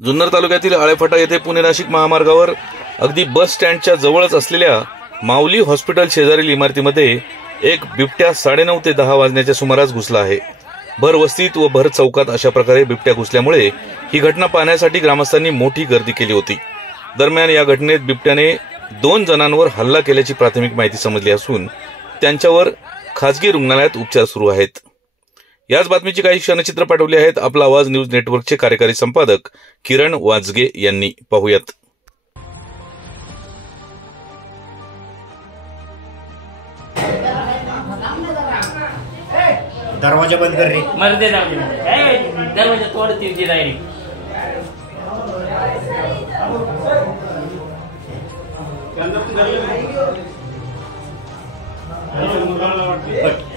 जुन्नर तालुक्यातील आळेफाटा येथे पुणे नाशिक महामार्गावर अगदी बस स्टँडच्या जवळच असलेल्या माऊली हॉस्पिटल शेजारील इमारतीमध्ये एक बिबट्या 9:30 ते 10 वाजण्याच्या सुमारास घुसला आहे। भर वस्तीत व भर चौकात अशा प्रकारे बिबट्या घुसल्यामुळे ही घटना पाहण्यासाठी ग्रामस्थांनी मोठी गर्दी केली होती। दरम्यान या घटनेत बिबट्याने 2 जणांवर हल्ला केल्याची प्राथमिक माहिती समजली असून त्यांच्यावर खासगी रुग्णालयात उपचार सुरू आहेत। याच बातमीची काही क्षणचित्र पाठवली आहेत आपला आवाज न्यूज नेटवर्कचे कार्यकारी संपादक किरण वाजगे यांनी। पाहूयात। दरवाजा बंद कर रे। मर्दे दरवाजा तोडती ती डायरेक्ट। मुलाला वाटतं